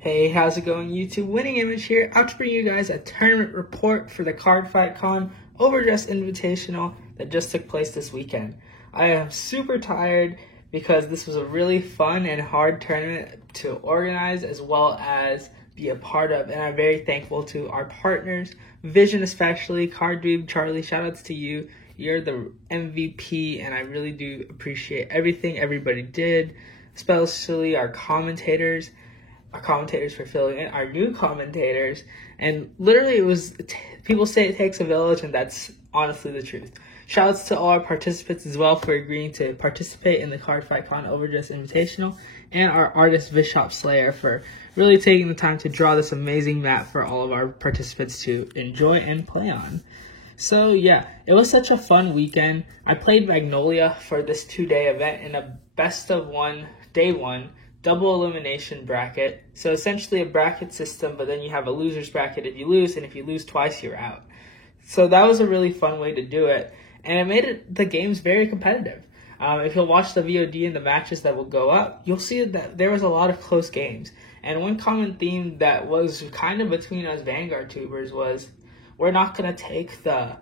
Hey, how's it going, YouTube? Winning Image here, out to bring you guys a tournament report for the Cardfight Con Overdress Invitational that just took place this weekend. I am super tired because this was a really fun and hard tournament to organize as well as be a part of, and I'm very thankful to our partners, Vision especially, Cardweeb, Charlie, shoutouts to you. You're the MVP, and I really do appreciate everything everybody did, especially our commentators for filling in, our new commentators, and literally it was, people say it takes a village, and that's honestly the truth. Shoutouts to all our participants as well for agreeing to participate in the Cardfight Con Overdress Invitational, and our artist Vishop Slayer for really taking the time to draw this amazing map for all of our participants to enjoy and play on. So yeah, it was such a fun weekend. I played Magnolia for this 2-day event in a best of one, day one, double elimination bracket. So essentially a bracket system, but then you have a loser's bracket if you lose, and if you lose twice, you're out. So that was a really fun way to do it, and it made the games very competitive. If you'll watch the VOD and the matches that will go up, you'll see that there was a lot of close games. And one common theme that was kind of between us Vanguard tubers was, we're not going to take the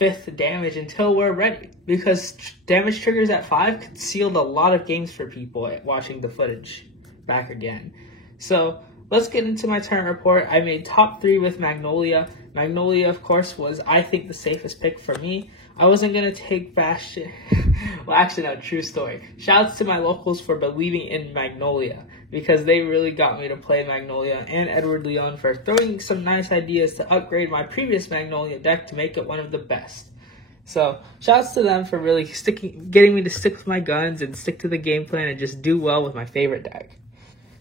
5th damage until we're ready, because damage triggers at 5 sealed a lot of games for people watching the footage back again. So let's get into my tournament report. I made top 3 with Magnolia. Magnolia, of course, was, I think, the safest pick for me. I wasn't going to take Bastion. Well, actually, no, true story. Shouts to my locals for believing in Magnolia, because they really got me to play Magnolia, and Edward Leon for throwing some nice ideas to upgrade my previous Magnolia deck to make it one of the best. So, shouts to them for really getting me to stick with my guns and stick to the game plan and just do well with my favorite deck.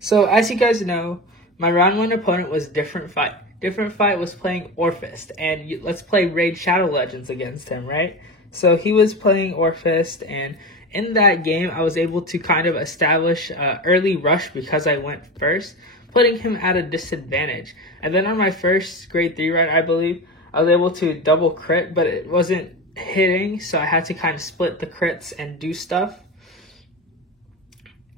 So, as you guys know, my round 1 opponent was Different Fight. Different Fight was playing Orphist, and let's play Raid Shadow Legends against him, right? So he was playing Orphist, and in that game, I was able to kind of establish early rush because I went first, putting him at a disadvantage. And then on my first grade 3 ride, I believe, I was able to double crit, but it wasn't hitting, so I had to kind of split the crits and do stuff,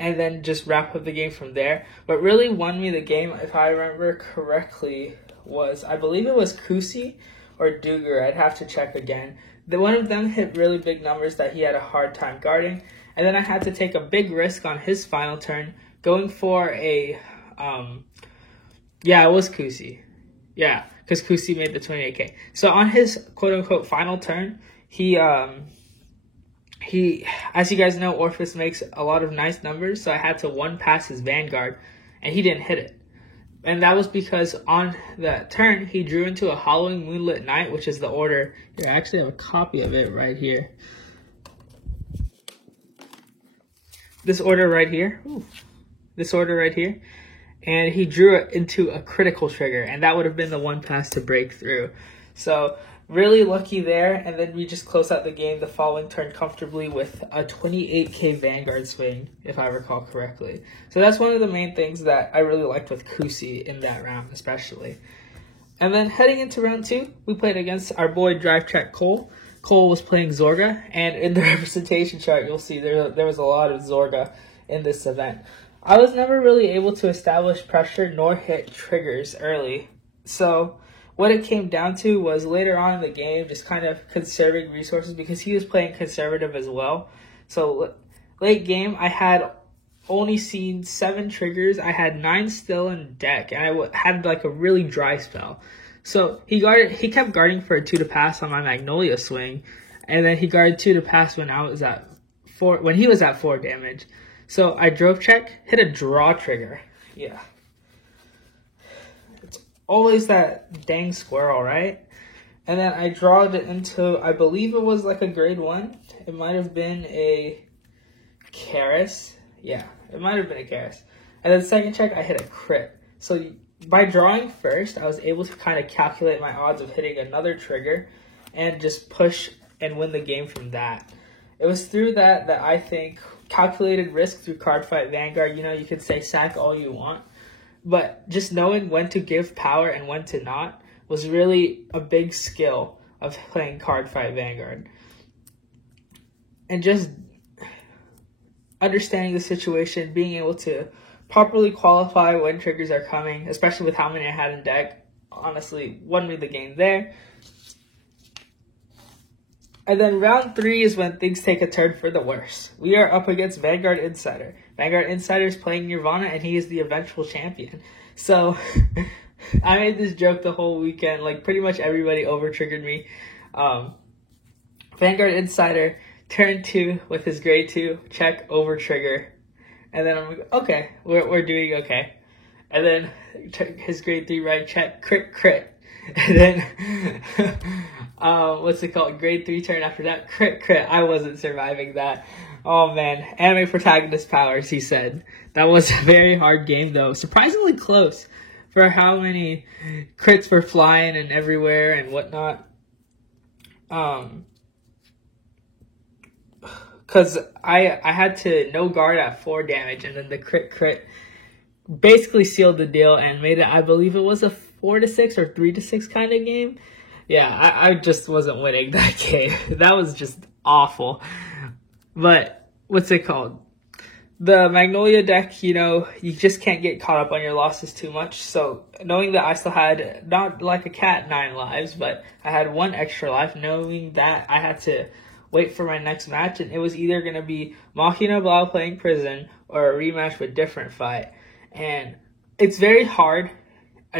and then just wrap up the game from there. What really won me the game, if I remember correctly, was, I believe it was Kusi or Duger. I'd have to check again. One of them hit really big numbers that he had a hard time guarding, and then I had to take a big risk on his final turn, going for a, it was Kusi. Yeah, because Kusi made the 28k. So on his quote-unquote final turn, he, as you guys know, Orphist makes a lot of nice numbers, so I had to one-pass his Vanguard, and he didn't hit it. And that was because on that turn, he drew into a Hallowing Moonlit Night, which is the order. Here, I actually have a copy of it right here. This order right here. Ooh. This order right here. And he drew it into a critical trigger, and that would have been the one pass to break through. So really lucky there, and then we just closed out the game the following turn comfortably with a 28k Vanguard swing, if I recall correctly. So that's one of the main things that I really liked with Kusi in that round especially. And then heading into round 2, we played against our boy Drive Track Cole. Cole was playing Zorga, and in the representation chart you'll see there was a lot of Zorga in this event. I was never really able to establish pressure nor hit triggers early, so what it came down to was later on in the game just kind of conserving resources, because he was playing conservative as well. So late game, I had only seen 7 triggers. I had 9 still in deck, and I had like a really dry spell. So he kept guarding for a 2 to pass on my Magnolia swing, and then he guarded 2 to pass when I was at 4, when he was at 4 damage. So I drove check, hit a draw trigger. Yeah. Always that dang squirrel, right? And then I drawed it into, I believe it was like a grade 1. It might have been a Karis. Yeah, it might have been a Karis. And then second check, I hit a crit. So by drawing first, I was able to kind of calculate my odds of hitting another trigger and just push and win the game from that. It was through that I think calculated risk through Cardfight Vanguard. You know, you could say sack all you want, but just knowing when to give power and when to not was really a big skill of playing Cardfight Vanguard. And just understanding the situation, being able to properly qualify when triggers are coming, especially with how many I had in deck. Honestly, won me the game there. And then round 3 is when things take a turn for the worse. We are up against Vanguard Insider. Vanguard Insider is playing Nirvana, and he is the eventual champion. So I made this joke the whole weekend. Like, pretty much everybody over-triggered me. Vanguard Insider, turn 2 with his grade 2, check, over-trigger. And then I'm like, okay, we're doing okay. And then his grade 3 right, check, crit. And then, what's it called? Grade 3 turn after that, crit. I wasn't surviving that. Oh man, anime protagonist powers, he said. That was a very hard game though. Surprisingly close for how many crits were flying and everywhere and whatnot. Cause I had to no guard at 4 damage, and then the crit basically sealed the deal and made it, I believe it was a 4-6 or 3-6 kind of game. Yeah, I just wasn't winning that game. That was just awful. But what's it called? The Magnolia deck, you just can't get caught up on your losses too much. So knowing that I still had, not like a cat, 9 lives, but I had 1 extra life, knowing that I had to wait for my next match, and it was either going to be Machina Blau playing Prison or a rematch with Different Fight. And it's very hard,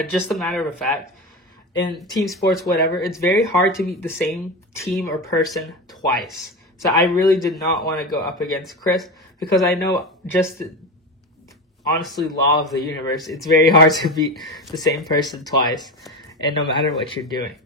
just a matter of fact, in team sports, whatever, it's very hard to beat the same team or person twice. So I really did not want to go up against Chris, because I know, just honestly, law of the universe, it's very hard to beat the same person twice, and no matter what you're doing.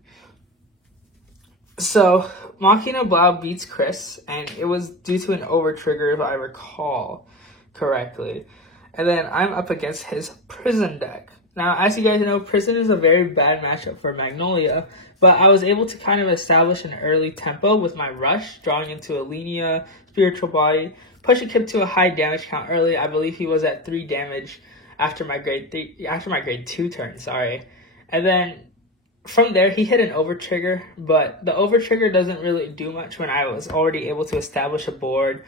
So Machina Blau beats Chris, and it was due to an over-trigger, if I recall correctly. And then I'm up against his Prison deck. Now, as you guys know, Prison is a very bad matchup for Magnolia, but I was able to kind of establish an early tempo with my Rush, drawing into Alenia, Spiritual Body, pushing him to a high damage count early. I believe he was at 3 damage after my grade 2 turn, And then from there, he hit an over-trigger, but the over-trigger doesn't really do much when I was already able to establish a board,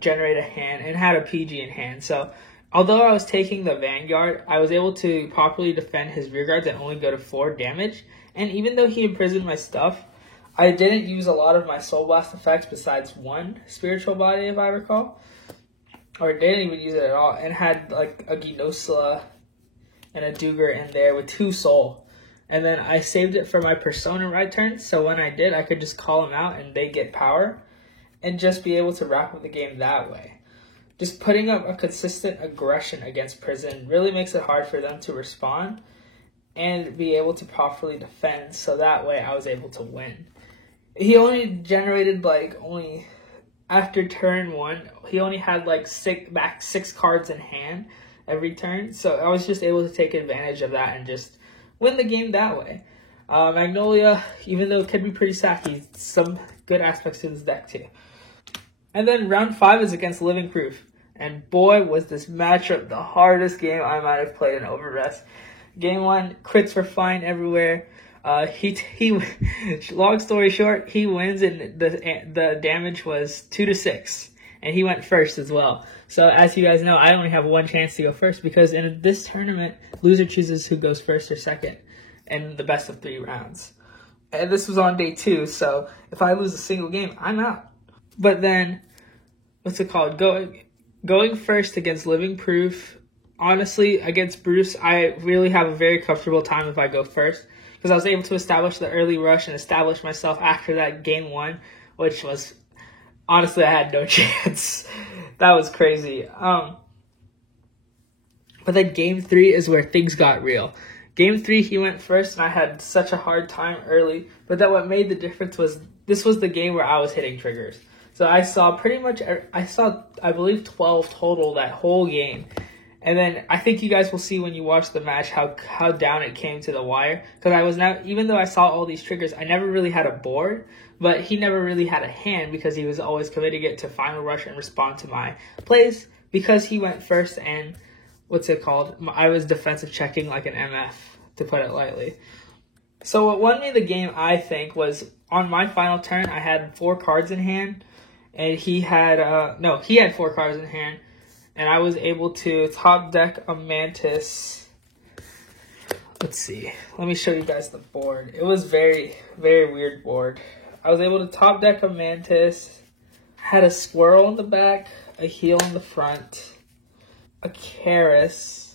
generate a hand, and had a PG in hand. So although I was taking the Vanguard, I was able to properly defend his rear guards and only go to 4 damage. And even though he imprisoned my stuff, I didn't use a lot of my Soul Blast effects besides 1 Spiritual Body, if I recall. Or didn't even use it at all, and had like a Genosla and a Duger in there with 2 Soul. And then I saved it for my Persona right turn, so when I did, I could just call them out and they get power, and just be able to wrap up the game that way. Just putting up a consistent aggression against Prison really makes it hard for them to respond and be able to properly defend, so that way I was able to win. He only generated after turn 1, he only had 6 cards in hand every turn, so I was just able to take advantage of that and just win the game that way. Magnolia, even though it can be pretty sacky, some good aspects to this deck too. And then round 5 is against Living Proof. And boy, was this matchup the hardest game I might have played in Overrest. Game 1, crits were flying everywhere. He long story short, he wins, and the damage was 2-6. And he went first as well. So as you guys know, I only have 1 chance to go first, because in this tournament, loser chooses who goes first or second in the best of 3 rounds. And this was on day 2, so if I lose a single game, I'm out. But then, what's it called? Going first against Living Proof, honestly, against Bruce, I really have a very comfortable time if I go first, because I was able to establish the early rush and establish myself after that game 1, which was, honestly, I had no chance. That was crazy. But then game 3 is where things got real. Game 3, he went first, and I had such a hard time early. But then what made the difference was, this was the game where I was hitting triggers. So I saw I believe 12 total that whole game. And then I think you guys will see when you watch the match how down it came to the wire. Because even though I saw all these triggers, I never really had a board. But he never really had a hand, because he was always committing it to final rush and respond to my plays, because he went first, and I was defensive checking like an MF, to put it lightly. So what won me the game, I think, was on my final turn, I had 4 cards in hand, and he had 4 cards in hand, and I was able to top deck a Mantis. Let's see. Let me show you guys the board. It was very, very weird board. I was able to top deck a Mantis, had a Squirrel in the back, a Heal in the front, a Karis,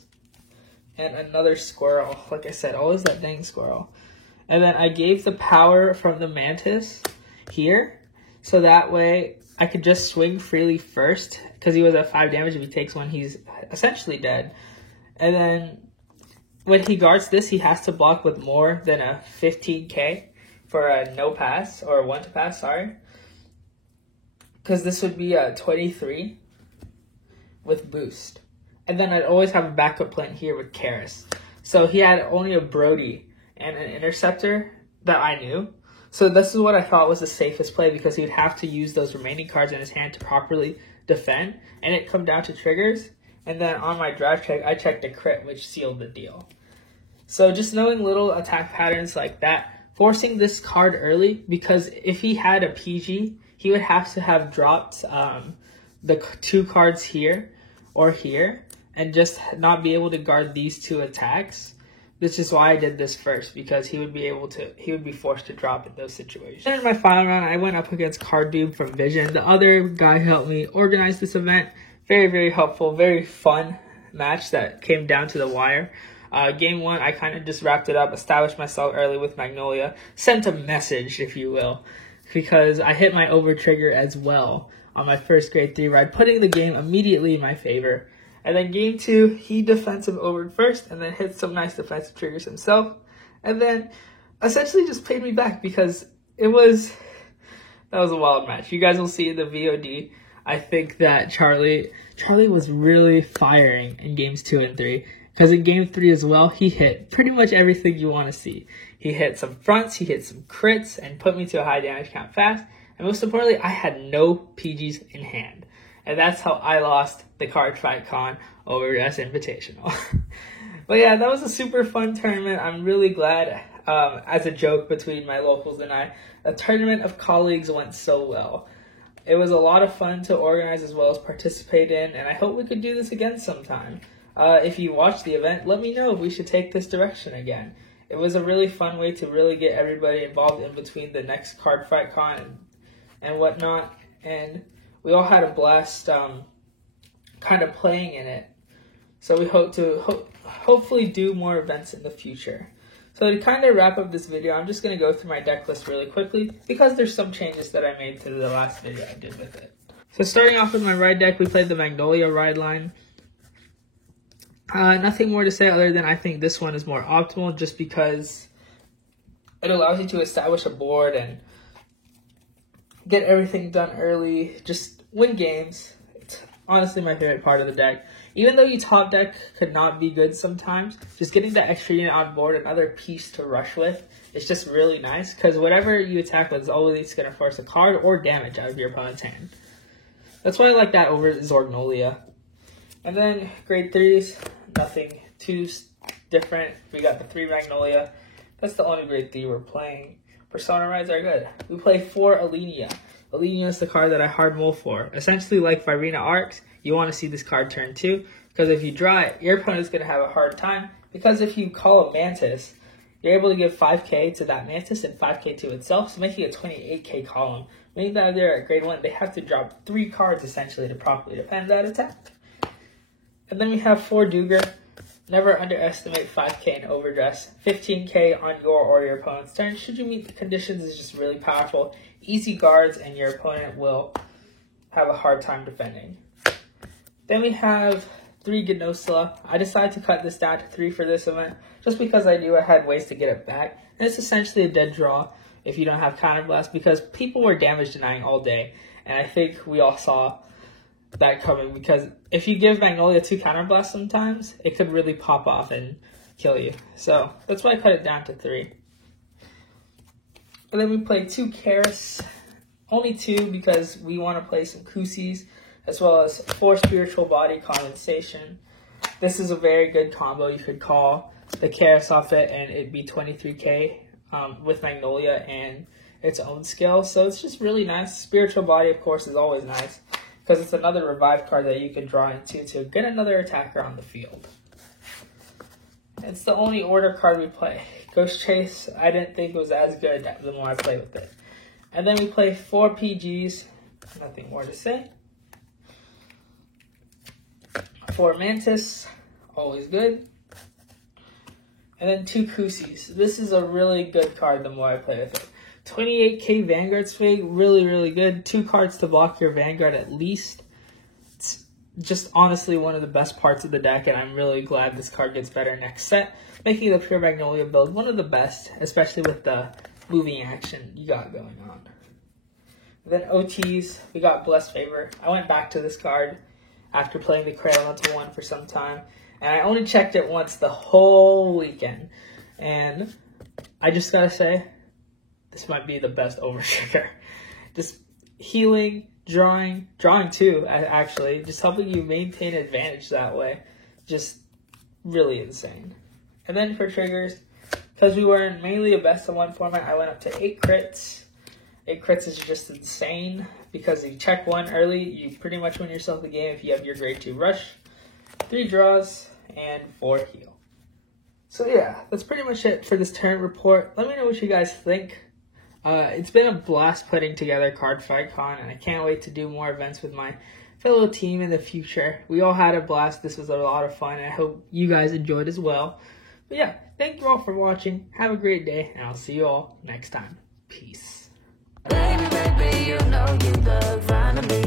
and another Squirrel. Like I said, always that dang Squirrel. And then I gave the power from the Mantis here, so that way I could just swing freely first, because he was at 5 damage. If he takes one, he's essentially dead. And then when he guards this, he has to block with more than a 15k for a no pass, or a 1 to pass, sorry. Because this would be a 23 with boost. And then I'd always have a backup plan here with Karis. So he had only a Brody and an Interceptor that I knew. So this is what I thought was the safest play, because he would have to use those remaining cards in his hand to properly defend. And it come down to triggers. And then on my drive check, I checked a crit, which sealed the deal. So just knowing little attack patterns like that, forcing this card early, because if he had a PG, he would have to have dropped the 2 cards here or here, and just not be able to guard these 2 attacks. This is why I did this first, because he would be forced to drop in those situations. And in my final round, I went up against Card Doom from Vision. The other guy helped me organize this event. Very, very helpful, very fun match that came down to the wire. Game 1, I kind of just wrapped it up, established myself early with Magnolia, sent a message, if you will, because I hit my over trigger as well on my first grade 3 ride, putting the game immediately in my favor. And then game 2, he defensive overed first, and then hit some nice defensive triggers himself, and then essentially just paid me back, because that was a wild match. You guys will see in the VOD. I think that Charlie was really firing in games 2 and 3, because in game 3 as well, he hit pretty much everything you want to see. He hit some fronts, he hit some crits, and put me to a high damage count fast. And most importantly, I had no PGs in hand. And that's how I lost the Cardfight Con over US Invitational. But yeah, that was a super fun tournament. I'm really glad, as a joke between my locals and I, a tournament of colleagues went so well. It was a lot of fun to organize as well as participate in, and I hope we could do this again sometime. If you watched the event, let me know if we should take this direction again. It was a really fun way to really get everybody involved in between the next Cardfight Con and whatnot, and we all had a blast kind of playing in it. So we hope to hopefully do more events in the future. So to kind of wrap up this video, I'm just going to go through my deck list really quickly, because there's some changes that I made to the last video I did with it. So starting off with my ride deck, we played the Magnolia ride line. Nothing more to say other than I think this one is more optimal, just because it allows you to establish a board and get everything done early, just win games. It's honestly my favorite part of the deck. Even though you top deck could not be good sometimes, just getting that extra unit on board, another piece to rush with, it's just really nice, because whatever you attack with is always going to force a card or damage out of your opponent's hand. That's why I like that over Zorgnolia. And then grade 3s, nothing too different. We got the 3 Magnolia. That's the only grade 3 we're playing. Persona rides are good. We play 4 Alenia. Alenia is the card that I hard mull for. Essentially like Virina Arcs, you want to see this card turn 2, because if you draw it, your opponent's going to have a hard time, because if you call a Mantis, you're able to give 5k to that Mantis and 5k to itself, so making a 28k column. Meaning that they're at grade 1, they have to drop 3 cards essentially to properly defend that attack. And then we have 4 Duger. Never underestimate 5k in Overdress. 15k on your or your opponent's turn. Should you meet the conditions, is just really powerful. Easy guards, and your opponent will have a hard time defending. Then we have 3 Genosula. I decided to cut this down to 3 for this event, just because I knew I had ways to get it back. And it's essentially a dead draw if you don't have Counterblast, because people were damage denying all day. And I think we all saw that coming, because if you give Magnolia 2 Counterblasts sometimes, it could really pop off and kill you. So that's why I cut it down to 3. And then we play 2 Karis. Only 2 because we want to play some Kusis, as well as 4 Spiritual Body Condensation. This is a very good combo. You could call the Karis off it and it'd be 23k with Magnolia and its own skill. So it's just really nice. Spiritual Body, of course, is always nice, because it's another revive card that you can draw into to get another attacker on the field. It's the only order card we play. Ghost Chase, I didn't think was as good the more I played with it. And then we play 4 PGs, nothing more to say. 4 Mantis, always good. And then 2 Kusis. This is a really good card the more I play with it. 28k Vanguard Swig, really, really good. 2 cards to block your Vanguard at least. It's just honestly one of the best parts of the deck, and I'm really glad this card gets better next set, making the Pure Magnolia build one of the best, especially with the moving action you got going on. Then OTs, we got Blessed Favor. I went back to this card after playing the Cradle into 1 for some time, and I only checked it once the whole weekend. And I just gotta say, this might be the best Overtrigger. Just healing, drawing too, actually. Just helping you maintain advantage that way. Just really insane. And then for triggers, because we were in mainly a best of 1 format, I went up to 8 crits. 8 crits is just insane, because you check 1 early, you pretty much win yourself the game if you have your grade 2 rush. 3 draws, and 4 heal. So yeah, that's pretty much it for this tournament report. Let me know what you guys think. It's been a blast putting together Cardfight Con, and I can't wait to do more events with my fellow team in the future. We all had a blast. This was a lot of fun, and I hope you guys enjoyed as well. But yeah, thank you all for watching. Have a great day, and I'll see you all next time. Peace. Baby, baby, you know you love finding me.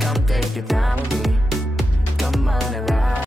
Come take your time with me. Come on around.